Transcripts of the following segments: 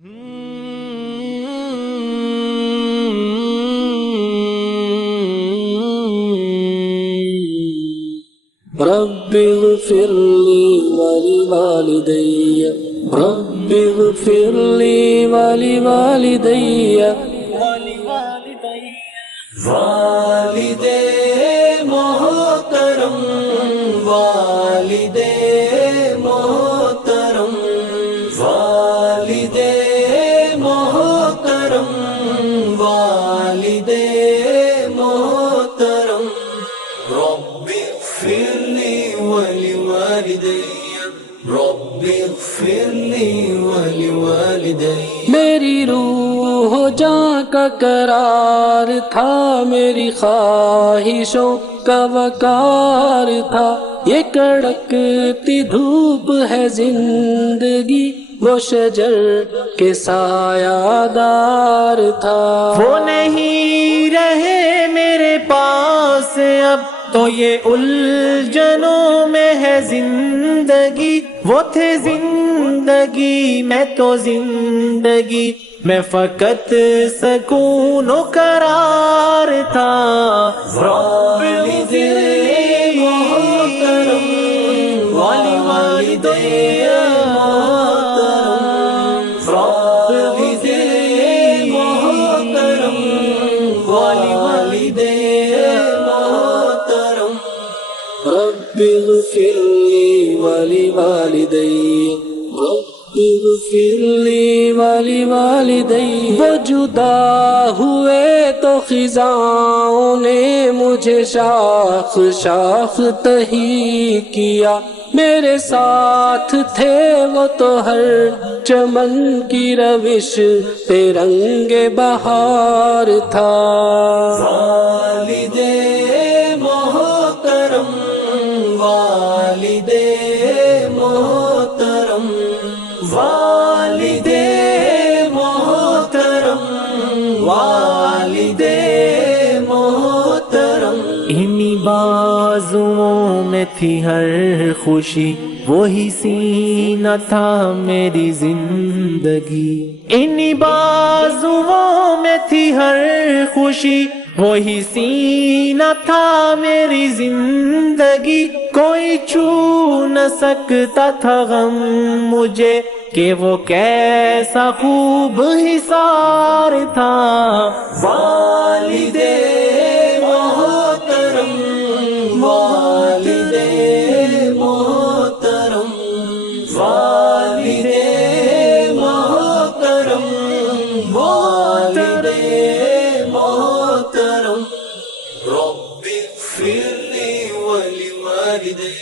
رب اغفر لي ولوالدي رب اغفر لي ولوالدي والد محترم والد محترم والد محترم والد محترم رب اغفر لي ولوالدي رب اغفر لي ولوالدي میری روح جاں کا قرار تھا، میری خواہشوں کا وقار تھا، یہ کڑکتی دھوپ ہے زندگی، وہ شجر کے سایہ دار تھا۔ وہ نہیں رہے میرے پاس اب تو یہ الجھنوں میں ہے زندگی، وہ تھے زندگی میں تو زندگی میں فقط سکون و قرار تھا۔ والد محترم والوالدین والد محترم والوالدین محترم رب اغفر لي ولوالدي رب اغفر لي ولوالدي وہ جدا ہوئے تو خزاں نے مجھے شاخ شاخ تہی کیا، میرے ساتھ تھے وہ تو ہر چمن کی روش پہ رنگ بہار تھا۔ والد محترم والد محترم والد محترم والد محترم انہی بازوؤں میں تھی ہر خوشی، وہی سینہ تھا میری زندگی، انہی بازوؤں میں تھی ہر خوشی، وہی سینہ تھا میری زندگی، کوئی چھو نہ سکتا تھا غم مجھے کہ وہ کیسا خوب حصار تھا۔ والد محترم والد محترم والد محترم والد محترم رب اغفر لي ولوالدي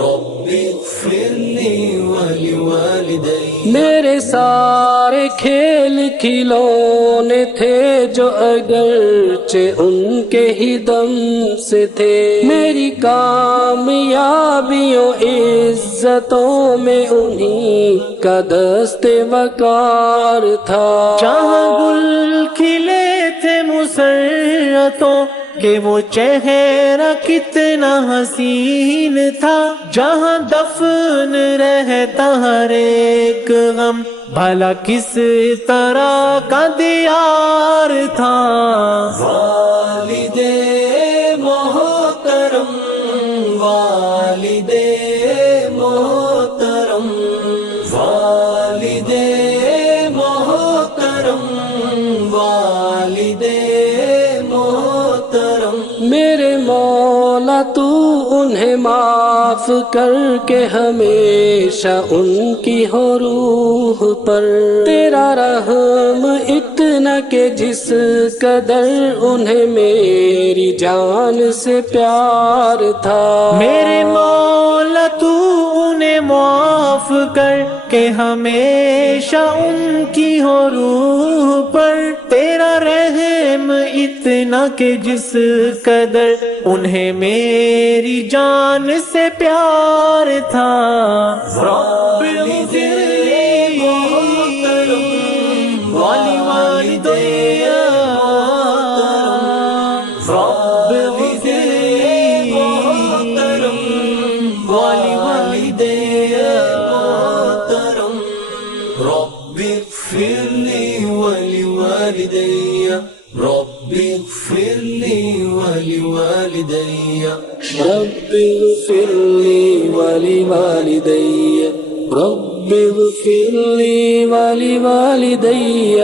رب اغفر لي ولوالدي میرے سارے کھیل کھلونے تھے جو اگرچہ ان کے ہی دم سے تھے، میری کامیابیوں عزتوں میں انہی کا دست وقار تھا۔ جہاں گل کھلے تھے مسرتوں کہ وہ چہرہ کتنا حسین تھا، جہاں دفن رہتا ہر ایک غم بھلا کس طرح کا دیار تھا۔ والد محترم والد محترم والد محترم والد محترم میرے مولا تو انہیں معاف کر کے ہمیشہ ان کی ہو روح پر، تیرا رحم اتنا کہ جس قدر انہیں میری جان سے پیار تھا۔ میرے مولا تو انہیں معاف کر کہ ہمیشہ ان کی ہو روح پر، تیرا رحم اتنا کہ جس قدر انہیں میری جان سے پیار تھا۔ رب اغفر لي ولوالدي رب اغفر لي ولوالدي رب اغفر لي ولوالدي رب اغفر لي ولوالدي رب اغفر لي ولوالدي رب اغفر لي ولوالدي